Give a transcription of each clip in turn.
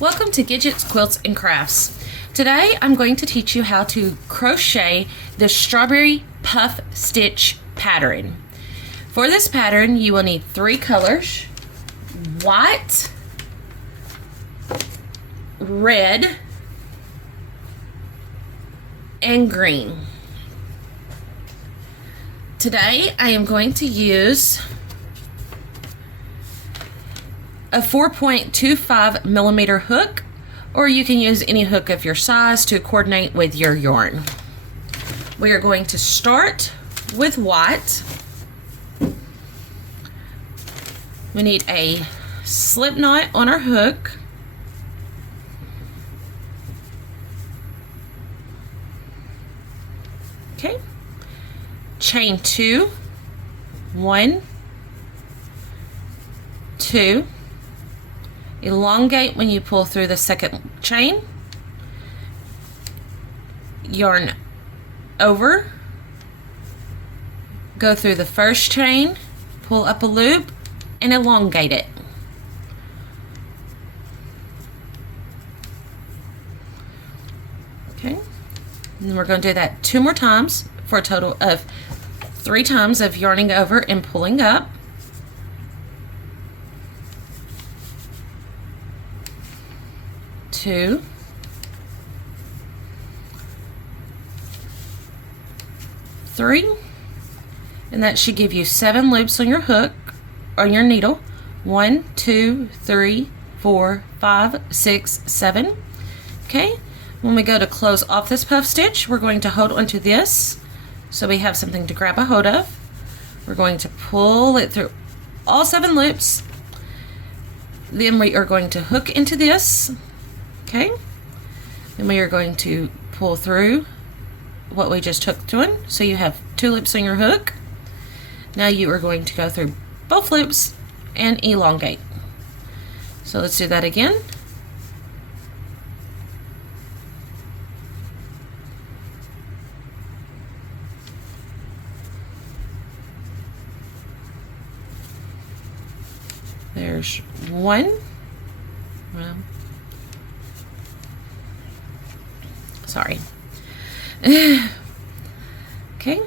Welcome to Gidgets, Quilts, and Crafts. Today I'm going to teach you how to crochet the strawberry puff stitch pattern. For this pattern you will need 3 colors: white, red, and green. Today I am going to use a 4.25 millimeter hook, or you can use any hook of your size to coordinate with your yarn. We are going to start with white. We need a slip knot on our hook. Okay. Chain 2, 1, 2. Elongate when you pull through the second chain, yarn over, go through the first chain, pull up a loop, and elongate it. Okay, and we're going to do that 2 more times for a total of 3 times of yarning over and pulling up. 2, 3, and that should give you 7 loops on your hook, on your needle. 1, 2, 3, 4, 5, 6, 7. Okay, when we go to close off this puff stitch, we're going to hold onto this so we have something to grab a hold of. We're going to pull it through all 7 loops. Then we are going to hook into this. Okay, then we are going to pull through what we just hooked on, so you have 2 loops on your hook. Now you are going to go through both loops and elongate. So let's do that again. There's 1. Well, sorry. Okay.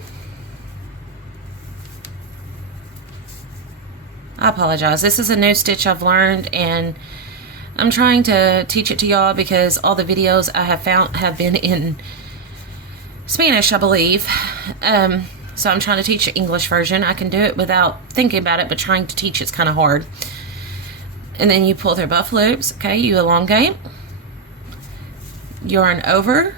I apologize. This is a new stitch I've learned, and I'm trying to teach it to y'all because all the videos I have found have been in Spanish, I believe. So I'm trying to teach the English version. I can do it without thinking about it, but trying to teach it's kind of hard. And then you pull through both loops. Okay, you elongate, yarn over,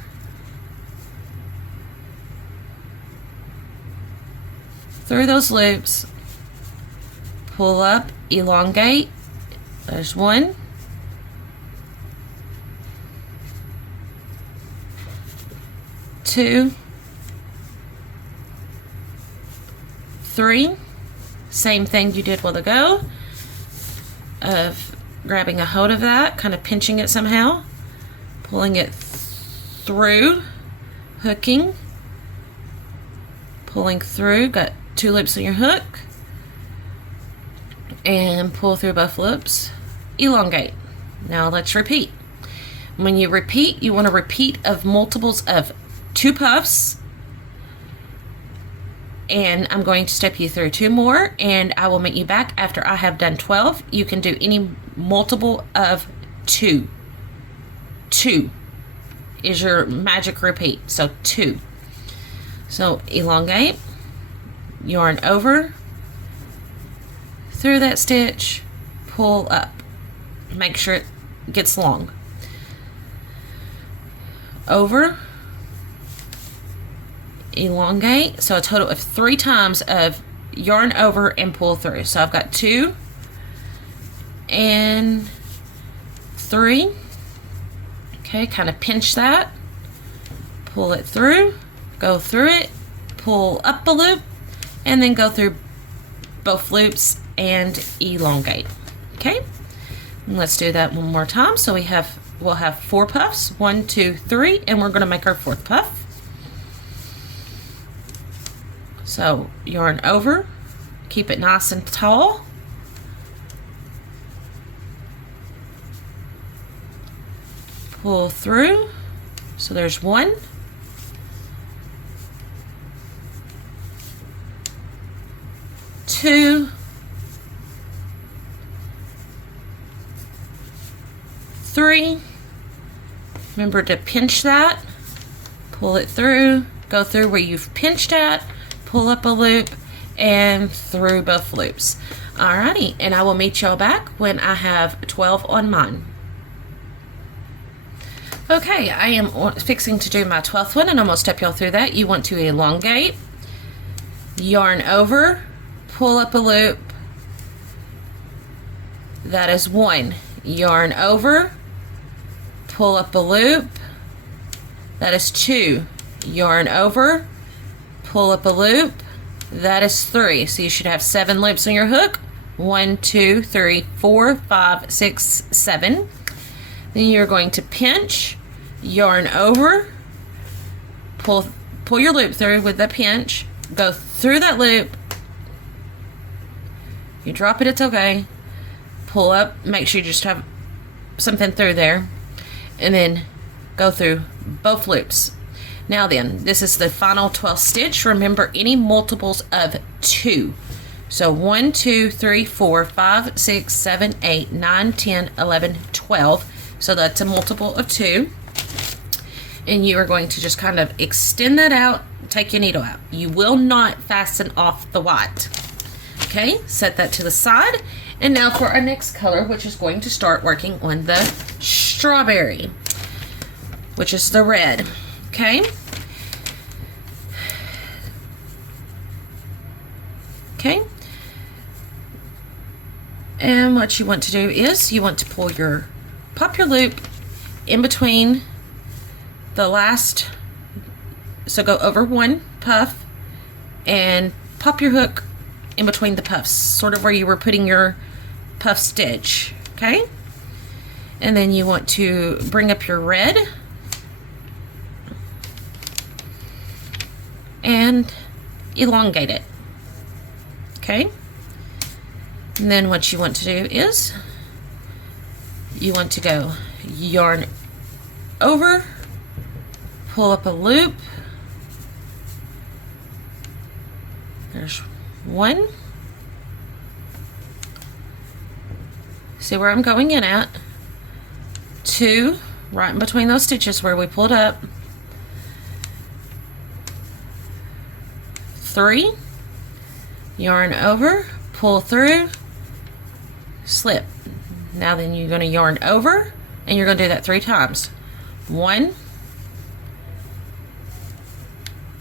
through those loops, pull up, elongate. There's 1, 2, 3. Same thing you did a while ago, of grabbing a hold of that, kind of pinching it somehow, pulling it through, hooking, pulling through, got 2 loops on your hook, and pull through both loops, elongate. Now let's repeat. When you repeat, you want to repeat of multiples of 2 puffs, and I'm going to step you through 2 more, and I will meet you back after I have done 12. You can do any multiple of 2. 2 is your magic repeat, so 2. So elongate, yarn over, through that stitch, pull up. Make sure it gets long. Over, elongate. So a total of 3 times of yarn over and pull through. So I've got 2 and 3. Okay, kind of pinch that, pull it through, go through it, pull up a loop, and then go through both loops and elongate. Okay, and let's do that one more time. So we'll have 4 puffs, 1, 2, 3, and we're going to make our 4th puff. So yarn over, keep it nice and tall, pull through. So there's 1, 2, 3. Remember to pinch that, pull it through, go through where you've pinched at, pull up a loop, and through both loops. Alrighty, and I will meet y'all back when I have 12 on mine. Okay, I am fixing to do my 12th one, and I'm going to step y'all through that. You want to elongate, yarn over, pull up a loop. That is 1. Yarn over, pull up a loop. That is 2. Yarn over, pull up a loop. That is 3. So you should have 7 loops on your hook. 1, 2, 3, 4, 5, 6, 7. Then you're going to pinch, yarn over, pull your loop through with the pinch, go through that loop. You drop it, it's okay. Pull up, make sure you just have something through there, and then go through both loops. Now then, this is the final 12th stitch. Remember, any multiples of 2. So 1, 2, 3, 4, 5, 6, 7, 8, 9, 10, 11, 12. So that's a multiple of 2. And you are going to just kind of extend that out, take your needle out. You will not fasten off the white. Okay, set that to the side. And now for our next color, which is going to start working on the strawberry, which is the red. Okay. Okay. And what you want to do is you want to pop your loop in between the last, so go over 1 puff and pop your hook in between the puffs, sort of where you were putting your puff stitch. Okay. And then you want to bring up your red and elongate it. Okay. And then what you want to do is you want to go yarn over, pull up a loop. There's 1. See where I'm going in at. 2, right in between those stitches where we pulled up. 3, yarn over, pull through, slip. Now then you're going to yarn over, and you're going to do that 3 times. 1,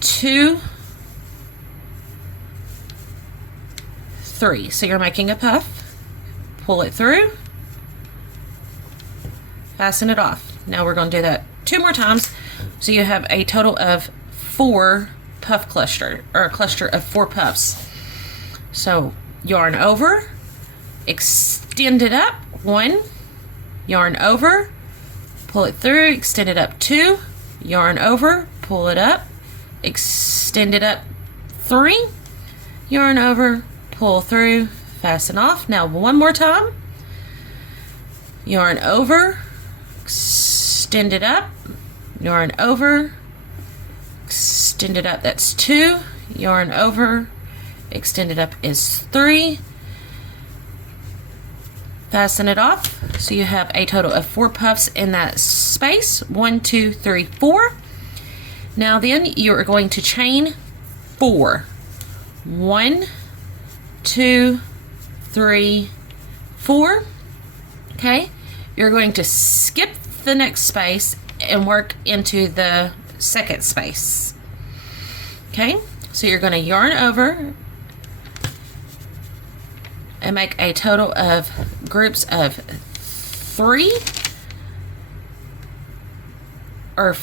2, 3. So you're making a puff, pull it through, fasten it off. Now we're going to do that 2 more times, so you have a total of 4 puff cluster, or a cluster of 4 puffs. So yarn over, extend it up, 1, yarn over, pull it through, extend it up, 2, yarn over, pull it up, extend it up, 3, yarn over, pull through, fasten off. Now 1 more time, yarn over, extend it up, yarn over, extend it up, that's 2, yarn over, extend it up is 3, fasten it off. So you have a total of 4 puffs in that space. 1, 2, 3, 4. Now then you are going to chain 4. 1, 2, 3, 4. Okay, you're going to skip the next space and work into the second space. Okay, so you're going to yarn over and make a total of groups of 3, or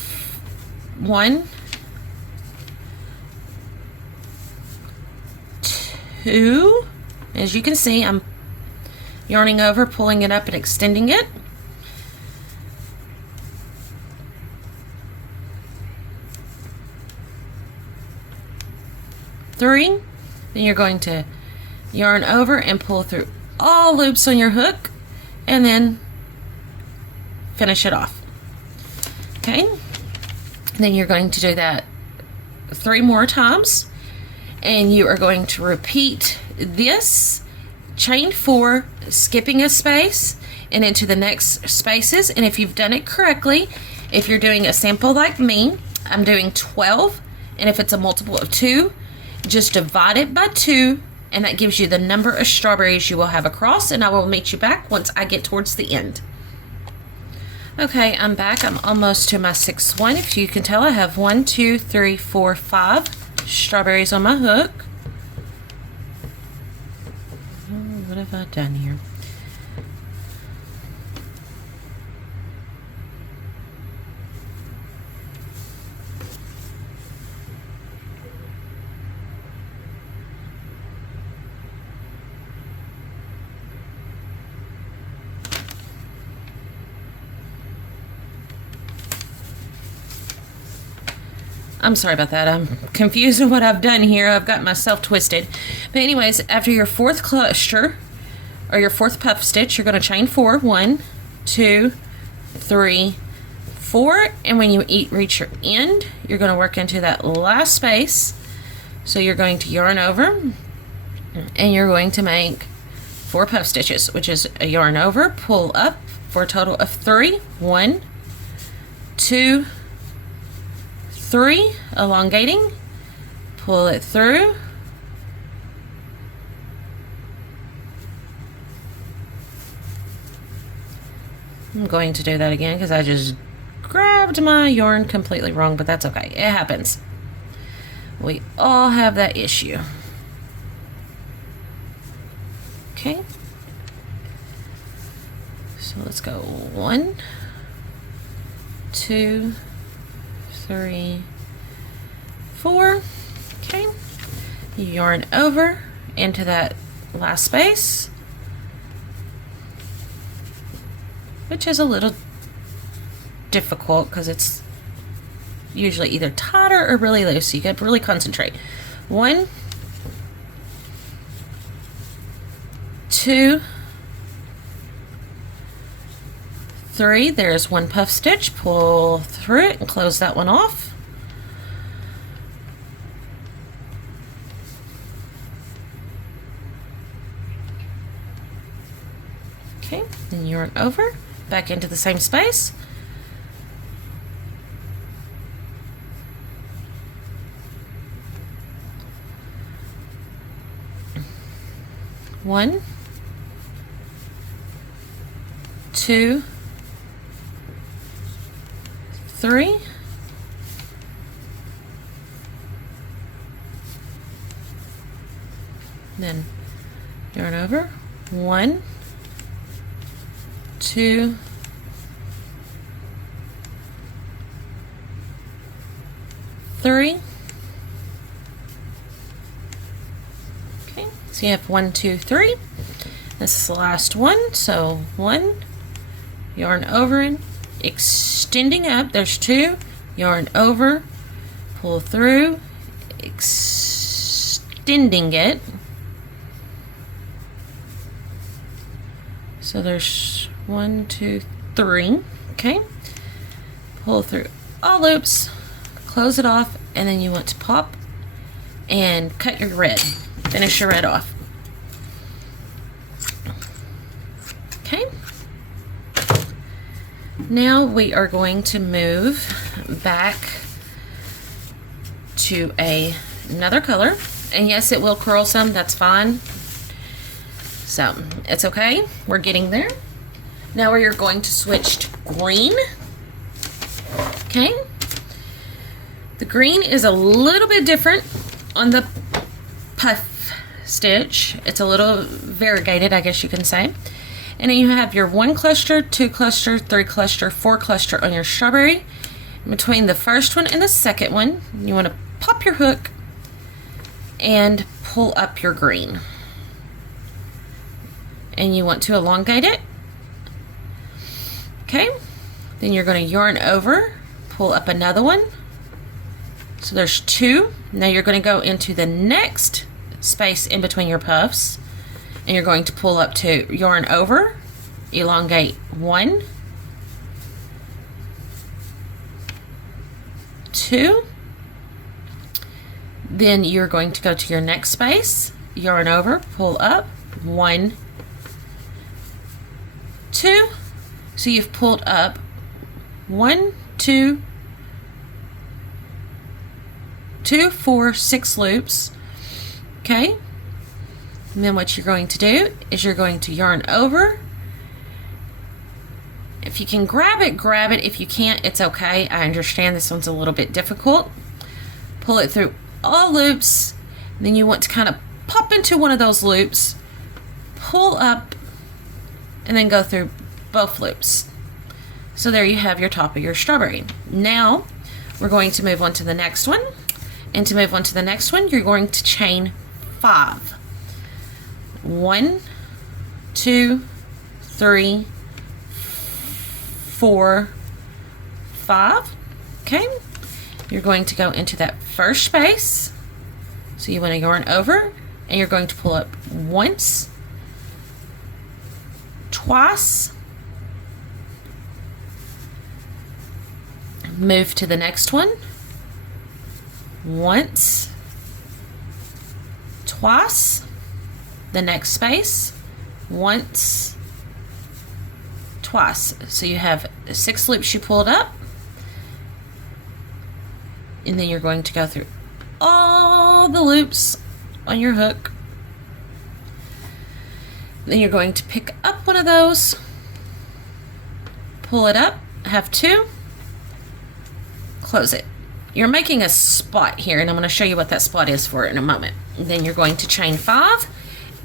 1, 2. As you can see, I'm yarning over, pulling it up and extending it. 3. Then you're going to yarn over and pull through all loops on your hook, and then finish it off. Okay, then you're going to do that 3 more times, and you are going to repeat this chain 4, skipping a space and into the next spaces. And if you've done it correctly, if you're doing a sample like me, I'm doing 12, and if it's a multiple of 2, just divide it by 2, and that gives you the number of strawberries you will have across. And I will meet you back once I get towards the end. Okay, I'm back. I'm almost to my 6th one. If you can tell, I have 1, 2, 3, 4, 5 strawberries on my hook. What have I done here? I'm sorry about that. I'm confused with what I've done here. I've got myself twisted. But anyways, after your 4th cluster, or your 4th puff stitch, you're going to chain 4. 1, 2, 3, 4. And when you reach your end, you're going to work into that last space. So you're going to yarn over, and you're going to make 4 puff stitches, which is a yarn over, pull up for a total of 3. 1, 2, 3, elongating, pull it through, I'm going to do that again because I just grabbed my yarn completely wrong, but that's okay. It happens. We all have that issue. Okay. So let's go 1, 2, 3, 4. Okay. You yarn over into that last space, which is a little difficult because it's usually either tighter or really loose, so you got to really concentrate. 1, 2, 3. There's 1 puff stitch. Pull through it and close that one off. Okay, then yarn over back into the same space. One, 2, 3. Then yarn over. 1, 2, 3. Okay, so you have 1, 2, 3. This is the last one. So 1, yarn over and extending up. There's 2, yarn over, pull through, extending it. So there's 1, 2, 3. Okay, pull through all loops, close it off, and then you want to pop and cut your red. Finish your red off. Okay. Now we are going to move back to another color. And yes, it will curl some, that's fine. So it's okay, we're getting there. Now we are going to switch to green. Okay. The green is a little bit different on the puff stitch. It's a little variegated, I guess you can say. And then you have your 1 cluster, 2 cluster, 3 cluster, 4 cluster on your strawberry. In between the first one and the second one, you want to pop your hook and pull up your green. And you want to elongate it. Okay, then you're going to yarn over, pull up another one. So there's 2. Now you're going to go into the next space in between your puffs, and you're going to pull up 2, yarn over, elongate 1, 2. Then you're going to go to your next space, yarn over, pull up, 1, 2. So you've pulled up 1, 2, 2, 4, 6 loops. Okay. And then what you're going to do is you're going to yarn over. If you can grab it, grab it. If you can't, it's okay. I understand this one's a little bit difficult. Pull it through all loops. Then you want to kind of pop into one of those loops, pull up, and then go through both loops. So there you have your top of your strawberry. Now we're going to move on to the next one. And to move on to the next one, you're going to chain 5. 1, 2, 3, 4, 5. Okay. You're going to go into that first space. So you want to yarn over, and you're going to pull up once, twice, move to the next one, once, twice, the next space, once, twice. So you have 6 loops you pulled up, and then you're going to go through all the loops on your hook. Then you're going to pick up one of those, pull it up, have 2, close it. You're making a spot here, and I'm going to show you what that spot is for in a moment. And then you're going to chain 5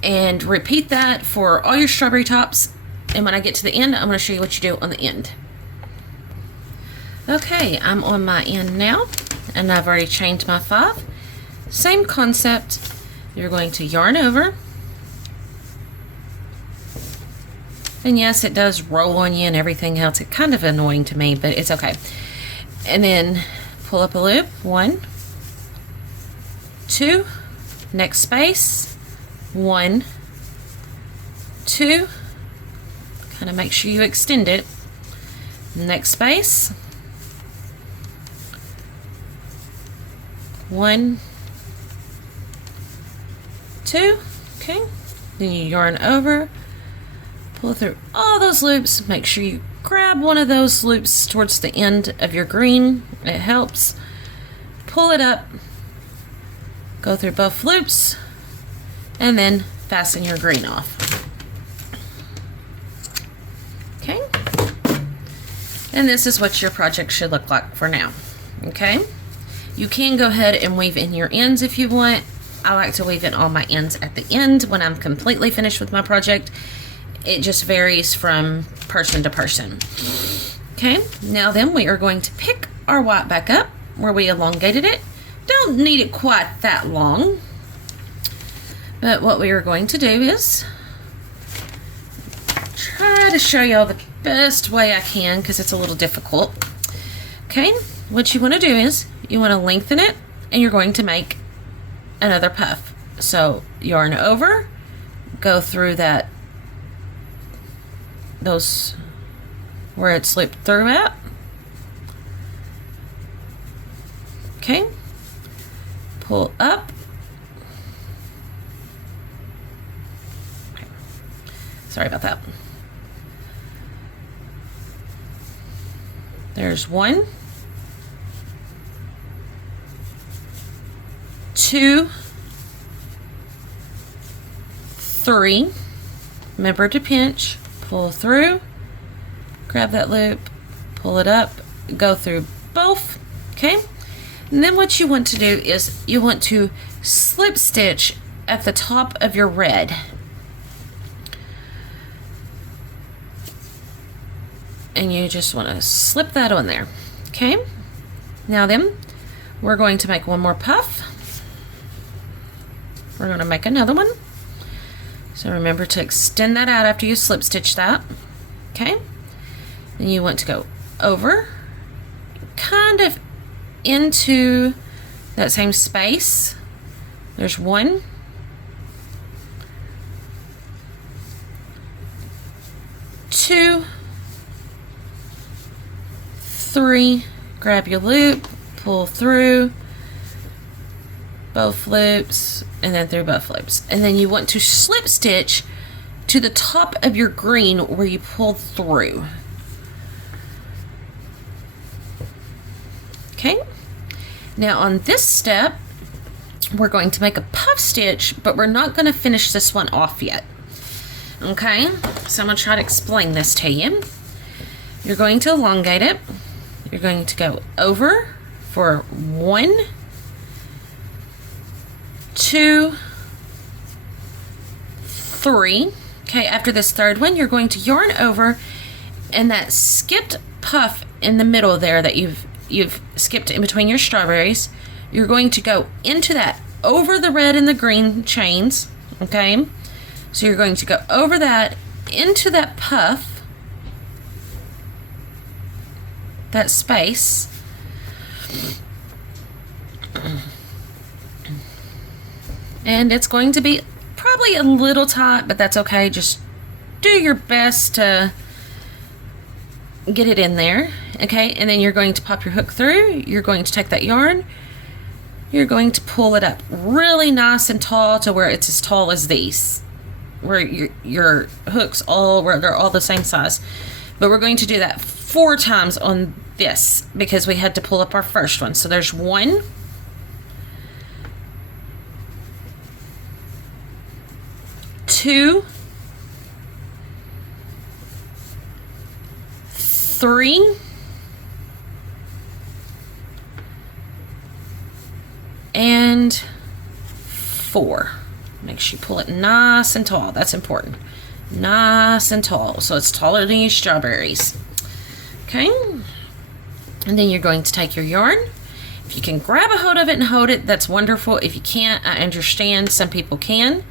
and repeat that for all your strawberry tops. And when I get to the end, I'm going to show you what you do on the end. Okay, I'm on my end now, and I've already chained my 5. Same concept. You're going to yarn over. And yes, it does roll on you and everything else. It's kind of annoying to me, but it's okay. And then pull up a loop, 1, 2, next space, 1, 2, kind of make sure you extend it, next space, 1, 2, okay, then you yarn over, pull through all those loops, make sure you grab one of those loops towards the end of your green, it helps, pull it up, go through both loops, and then fasten your green off. Okay, and this is what your project should look like for now. Okay, you can go ahead and weave in your ends if you want. I like to weave in all my ends at the end when I'm completely finished with my project. It just varies from person to person. Okay, now then we are going to pick our white back up where we elongated it. Don't need it quite that long, but what we are going to do is try to show you all the best way I can because it's a little difficult. Okay, what you want to do is you want to lengthen it, and you're going to make another puff. So yarn over, go through those where it's looped through at. Okay, pull up. Okay. Sorry about that. There's 1, 2, 3. Remember to pinch. Pull through, grab that loop, pull it up, go through both. Okay, and then what you want to do is you want to slip stitch at the top of your red, and you just want to slip that on there. Okay, now then we're going to make one more puff. We're going to make another one. So remember to extend that out after you slip stitch that. Okay, then you want to go over, kind of into that same space. There's 1, 2, 3, grab your loop, pull through both loops and then through both loops. And then you want to slip stitch to the top of your green where you pulled through. Okay, now on this step we're going to make a puff stitch, but we're not going to finish this one off yet. Okay, so I'm going to try to explain this to you. You're going to elongate it. You're going to go over for 1, 2, 3. Okay, after this third one, you're going to yarn over, and that skipped puff in the middle there that you've skipped in between your strawberries, you're going to go into that, over the red and the green chains. Okay, so you're going to go over that, into that puff, that space, and it's going to be probably a little tight, but that's okay. Just do your best to get it in there. Okay, and then you're going to pop your hook through. You're going to take that yarn, you're going to pull it up really nice and tall to where it's as tall as these, where your hooks where they're all the same size. But we're going to do that 4 times on this because we had to pull up our first one. So there's 1, 2, 3, and 4. Make sure you pull it nice and tall. That's important. Nice and tall, so it's taller than your strawberries. Okay, and then you're going to take your yarn. If you can grab a hold of it and hold it, that's wonderful. If you can't, I understand. Some people can.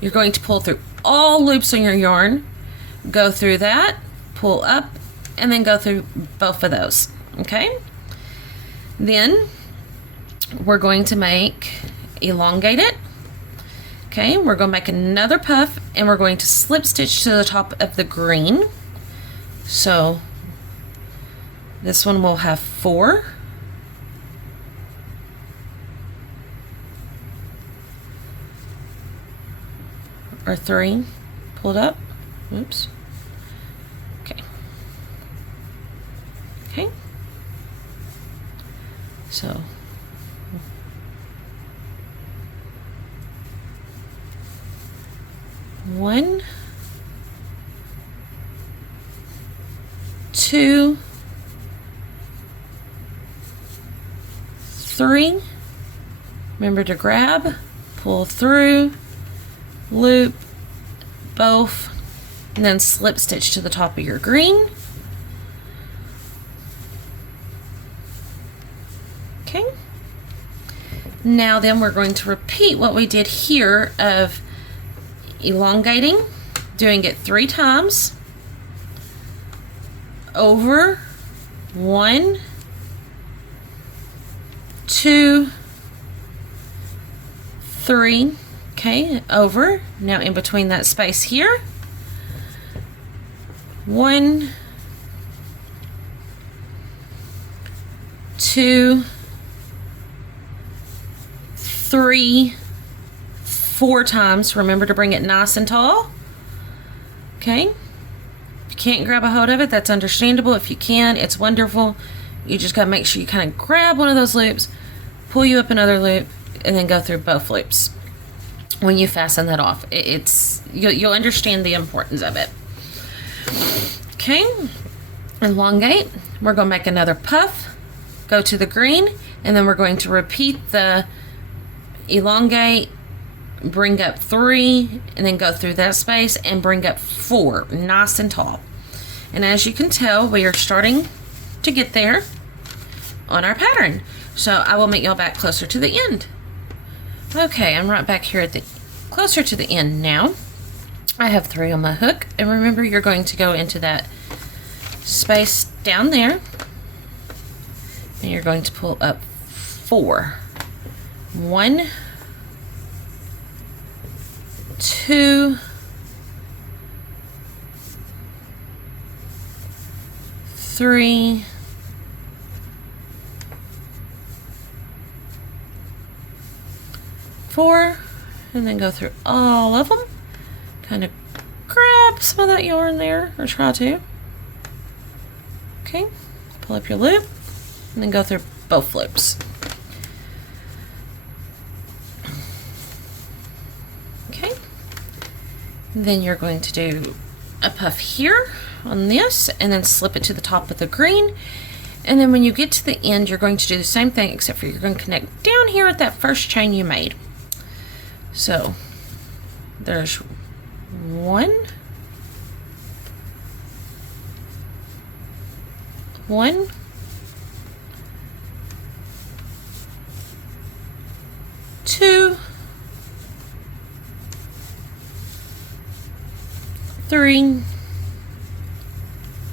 You're going to pull through all loops on your yarn, go through that, pull up, and then go through both of those. Okay, then we're going to elongate it. Okay, we're going to make another puff, and we're going to slip stitch to the top of the green. So this one will have 4. Or 3. Pull it up. Oops. Okay. Okay. So 1, 2, 3. Remember to grab, pull through, loop both, and then slip stitch to the top of your green. Okay. Now then we're going to repeat what we did here of elongating, doing it 3 times, over, 1, 2, 3, okay, over. Now in between that space here, 1, 2, 3, 4 times. Remember to bring it nice and tall. Okay, if you can't grab a hold of it, that's understandable. If you can, it's wonderful. You just got to make sure you kind of grab one of those loops, pull you up another loop, and then go through both loops. When you fasten that off, you'll understand the importance of it. Okay, elongate. We're going to make another puff, go to the green, and then we're going to repeat the elongate, bring up 3, and then go through that space and bring up 4, nice and tall. And as you can tell, we are starting to get there on our pattern. So I will meet y'all back closer to the end. Okay, I'm right back here at the closer to the end now. I have 3 on my hook, and remember you're going to go into that space down there, and you're going to pull up 4. 1, 2, 3, 4, and then go through all of them. Kind of grab some of that yarn there, or try to. Okay, pull up your loop, and then go through both loops. Okay, then you're going to do a puff here on this, and then slip it to the top of the green. And then when you get to the end, you're going to do the same thing, except for you're going to connect down here at that first chain you made. So there's 1, 1, 2, 3,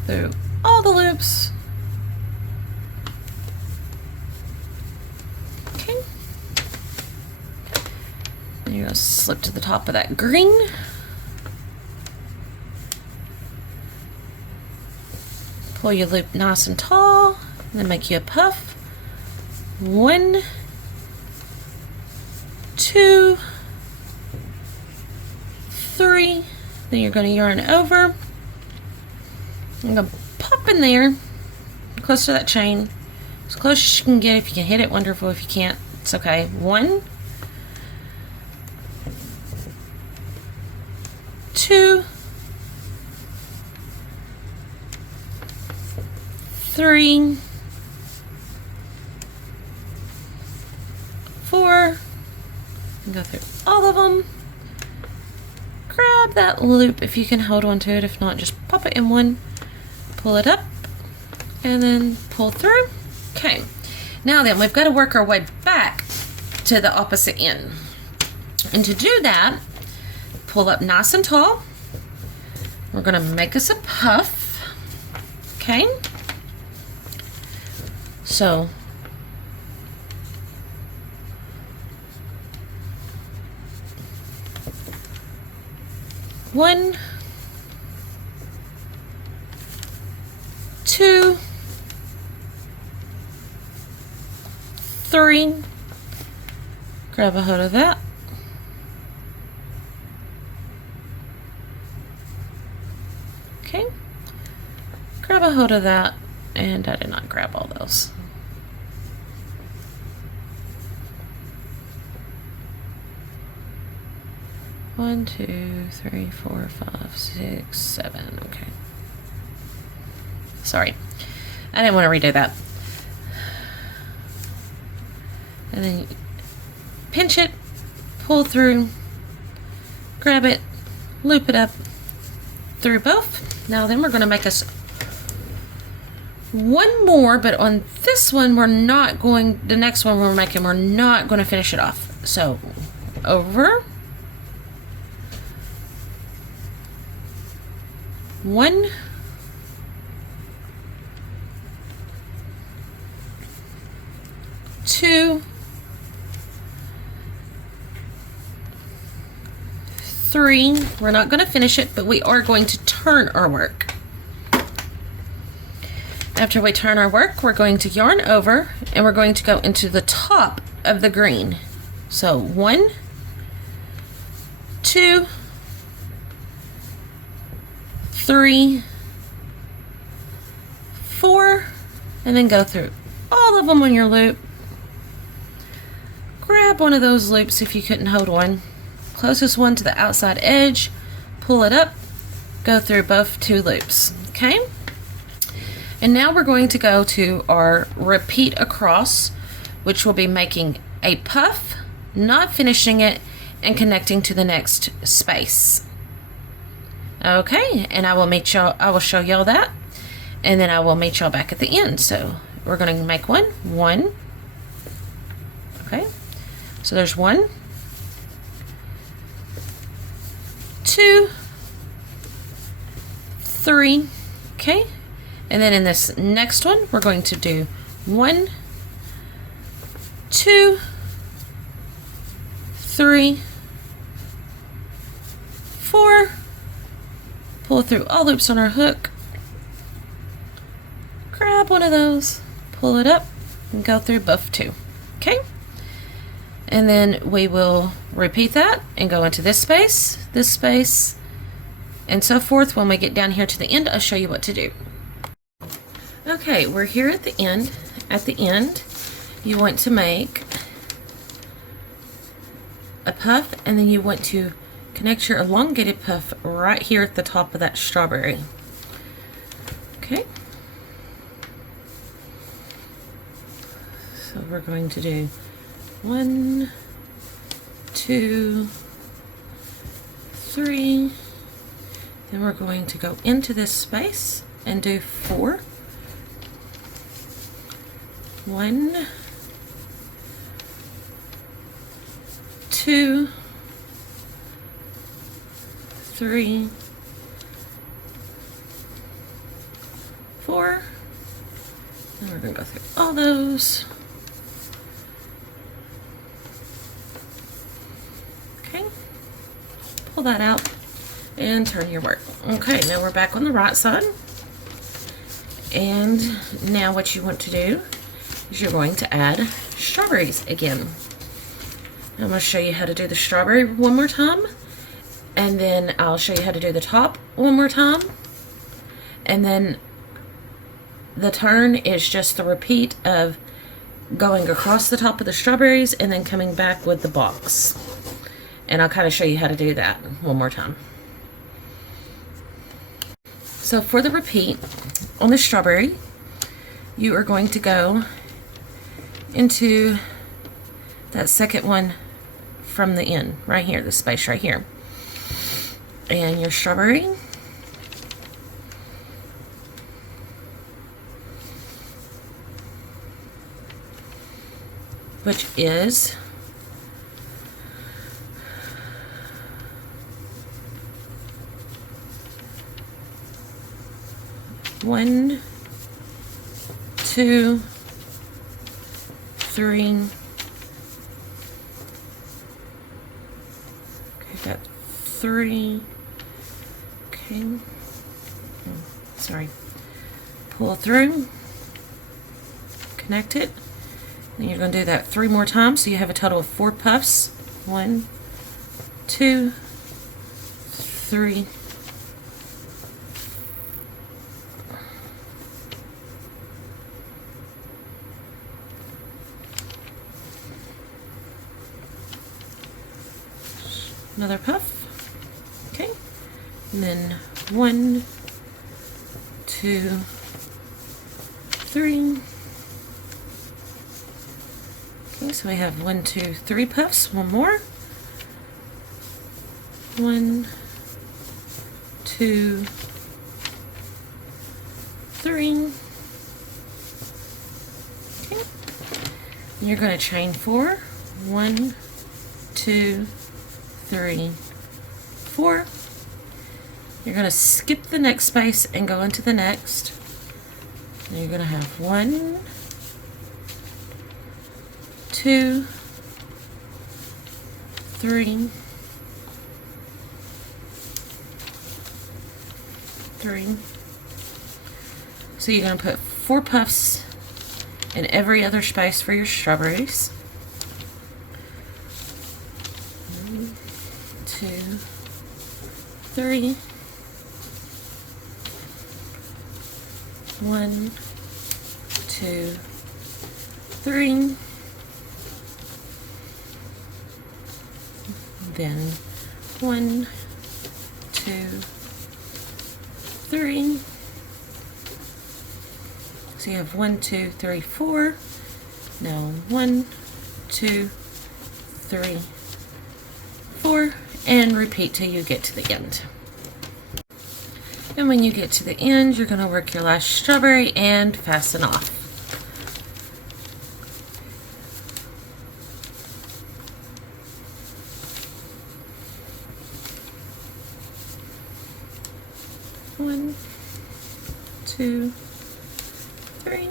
through all the loops. Okay. And you're going to slip to the top of that green. Pull your loop nice and tall, and then make you a puff. 1, 2, 3. Then you're going to yarn over. I'm going to pop in there, close to that chain, as close as you can get. If you can hit it, wonderful. If you can't, it's okay. 1, 2, 3, 4, and go through all of them. Grab that loop if you can hold on to it. If not, just pop it in one, pull it up, and then pull through. Okay, now then we've got to work our way back to the opposite end. And to do that, pull up nice and tall. We're going to make us a puff. Okay, so one, 2, 3, grab a hold of that, okay, grab a hold of that, and I did not grab all those. One, 2, 3, 4, 5, 6, 7. Okay. Sorry. I didn't want to redo that. And then pinch it, pull through, grab it, loop it up through both. Now then we're going to make us one more, but on this one we're not going, the next one we're making, we're not going to finish it off. So over, 1, 2, 3. We're not going to finish it, but we are going to turn our work. After we turn our work, we're going to yarn over, and we're going to go into the top of the green. So 1, 2, 3, 4, and then go through all of them on your loop. Grab one of those loops if you couldn't hold one, closest one to the outside edge, pull it up, go through both 2 loops. Okay, and now we're going to go to our repeat across, which will be making a puff, not finishing it, and connecting to the next space. Okay, and I will show y'all that, and then I will meet y'all back at the end. So we're going to make 1. Okay, so there's 1, 2, 3. Okay, and then in this next one we're going to do 1, 2, 3, 4. Pull through all loops on our hook, grab one of those, pull it up, and go through both 2. Okay, And then we will repeat that and go into this space, and so forth. When we get down here to the end, I'll show you what to do. Okay, we're here at the end. At the end, you want to make a puff, and then you want to connect your elongated puff right here at the top of that strawberry. Okay. So we're going to do 1, 2, 3. Then we're going to go into this space and do 4. 1, 2, 3, 4. And we're going to go through all those. Okay. Pull that out and turn your work. Okay, now we're back on the right side. And now what you want to do is you're going to add strawberries again. I'm going to show you how to do the strawberry one more time, and then I'll show you how to do the top one more time, and then the turn is just the repeat of going across the top of the strawberries and then coming back with the box. And I'll kind of show you how to do that one more time. So for the repeat on the strawberry, you are going to go into that second one from the end, right here, the space right here. And your strawberry, which is 1, 2, 3. Okay, got 3. Okay. Sorry. Pull through. Connect it. Then you're going to do that 3 more times, so you have a total of 4 puffs. 1, 2, 3. Another puff. Okay. And then 1, 2, 3. Okay, so we have 1, 2, 3 puffs. One more. 1, 2, 3. Okay. And you're going to chain 4. 1, 2, 3, 4. You're going to skip the next space and go into the next. And you're going to have 1, 2, 3, 3. So you're going to put 4 puffs in every other space for your strawberries. 1, 2, 3. 1, 2, 3. Then 1, 2, 3. So you have 1, 2, 3, 4. Now 1, 2, 3, 4, and repeat till you get to the end. And when you get to the end, you're going to work your last strawberry and fasten off. One, 2, 3.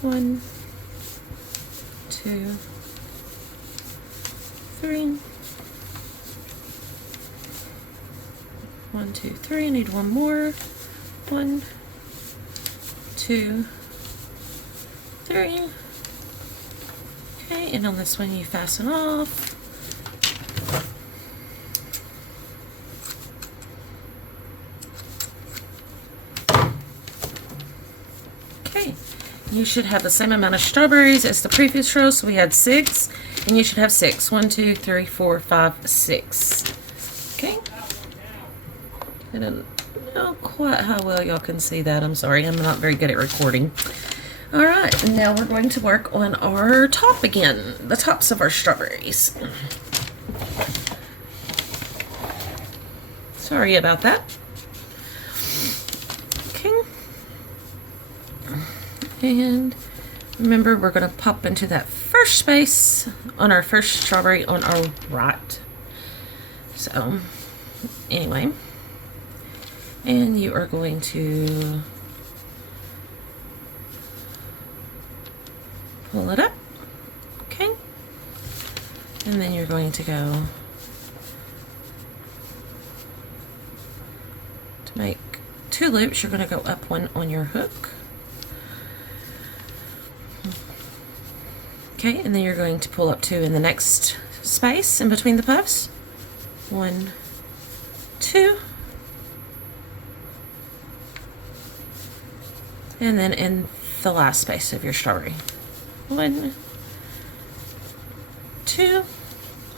1, 2, 3. 1, 2, 3. I need one more. 1, 2, 3. Okay, and on this one you fasten off. Okay, you should have the same amount of strawberries as the previous row, so we had 6, and you should have 6. 1, 2, 3, 4, 5, 6. Okay. I don't know quite how well y'all can see that. I'm sorry, I'm not very good at recording. Alright, now we're going to work on our top again, the tops of our strawberries. Sorry about that. Okay. And remember, we're going to pop into that first space on our first strawberry on our right. So, anyway. And you are going to pull it up, okay? And then you're going to go to make 2 loops. You're going to go up 1 on your hook. Okay, and then you're going to pull up 2 in the next space in between the puffs. 1, 2. And then in the last space of your strawberry. 1, 2,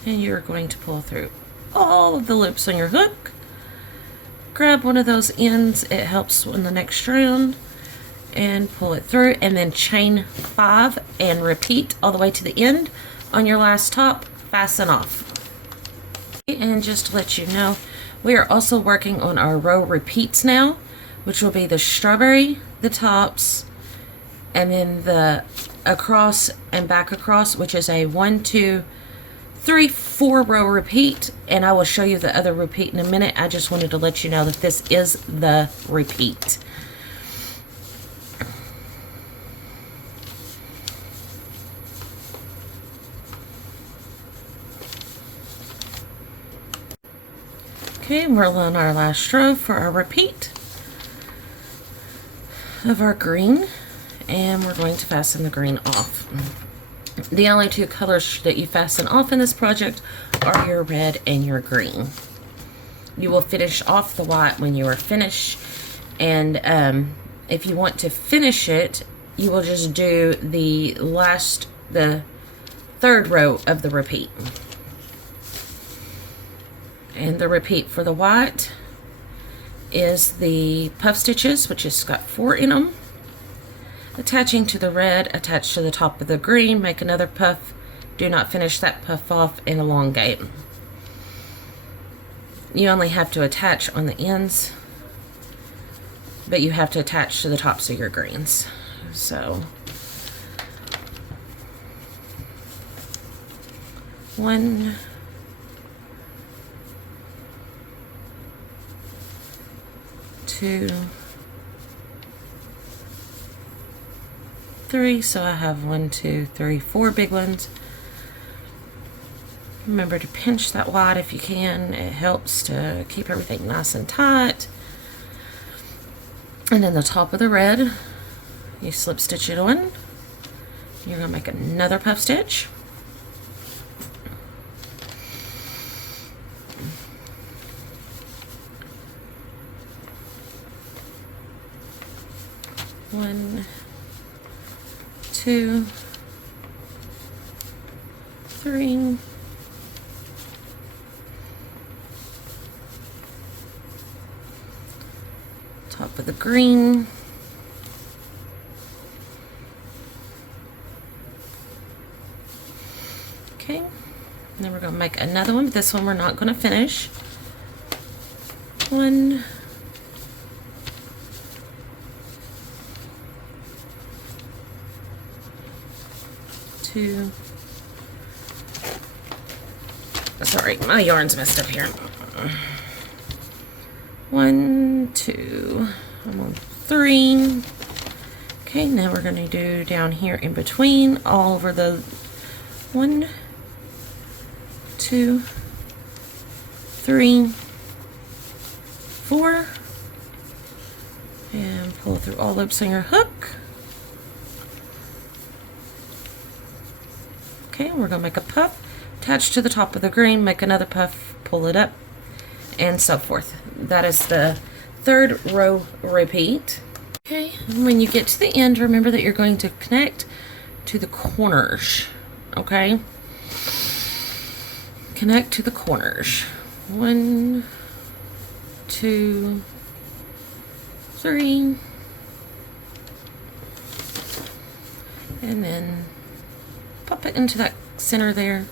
and you're going to pull through all of the loops on your hook. Grab one of those ends, it helps in the next round, and pull it through, and then chain 5 and repeat all the way to the end. On your last top, fasten off. And just to let you know, we are also working on our row repeats now, which will be the strawberry, the tops, and then the across and back across, which is a 1, 2, 3, 4 row repeat, and I will show you the other repeat in a minute. I just wanted to let you know that this is the repeat. Okay, we're on our last row for our repeat of our green, and we're going to fasten the green off. The only 2 colors that you fasten off in this project are your red and your green. You will finish off the white when you are finished, and if you want to finish it, you will just do the 3rd row of the repeat. And the repeat for the white is the puff stitches, which has got 4 in them. Attaching to the red, attach to the top of the green, make another puff. Do not finish that puff off and elongate. You only have to attach on the ends, but you have to attach to the tops of your greens. So, 1, 2, 3, so I have 1, 2, 3, 4 big ones. Remember to pinch that white if you can. It helps to keep everything nice and tight. And then the top of the red, you slip stitch it on. You're going to make another puff stitch. One, 2, 3. Top of the green. Okay, and then we're going to make another one, but this one we're not going to finish. 1, 2. Sorry, my yarn's messed up here. 1, 2. I'm on 3. Okay, now we're going to do down here in between, all over the 1, 2, 3, 4, and pull through all loops on your hook. Okay, we're going to make a puff, attach to the top of the green, make another puff, pull it up, and so forth. That is the third row repeat. Okay, and when you get to the end, remember that you're going to connect to the corners. Okay, connect to the corners. 1, 2, 3, and then pop it into that center there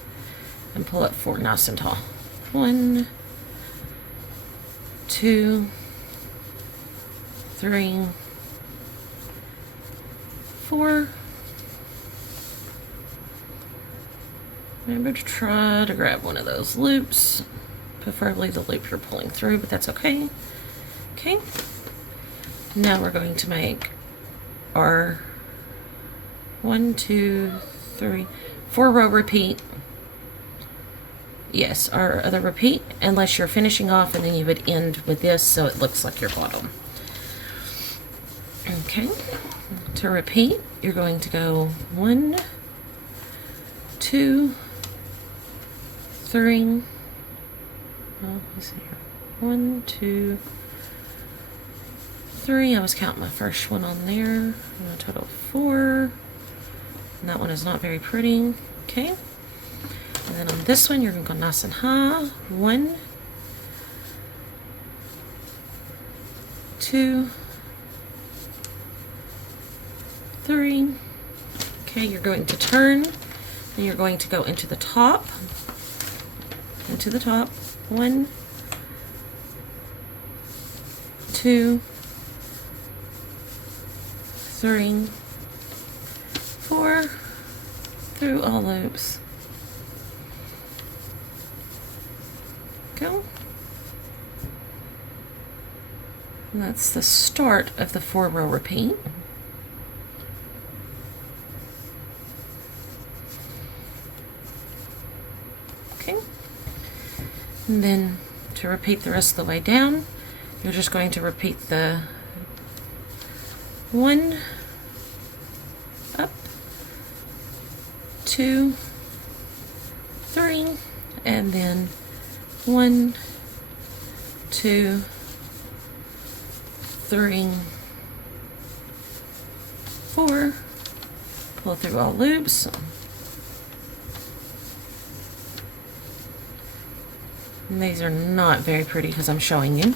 and pull it forward nice and tall. 1, 2, 3, 4. Remember to try to grab one of those loops, preferably the loop you're pulling through, but that's okay. Okay, now we're going to make our 1, 2, 3, 4 row repeat. Yes, our other repeat, unless you're finishing off, and then you would end with this so it looks like your bottom. Okay, to repeat, you're going to go 1, 2, 3. Let's see here. 1, 2, 3. I was counting my first one on there. A total of 4. And that one is not very pretty. Okay. And then on this one, you're going to go nice and high. 1, 2, 3. Okay, you're going to turn. Then you're going to go into the top. Into the top. 1, 2, 3, 4, through all loops. Go. And that's the start of the 4 row repeat. Okay. And then to repeat the rest of the way down, you're just going to repeat the 1, up, 2, 3, and then 1, 2, 3, 4. Pull through all loops. And these are not very pretty because I'm showing you.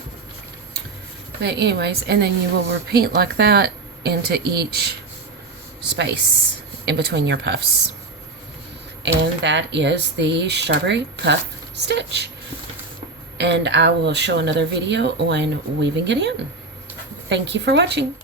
But anyways, and then you will repeat like that into each space in between your puffs. And that is the strawberry puff stitch. And I will show another video on weaving it in. Thank you for watching.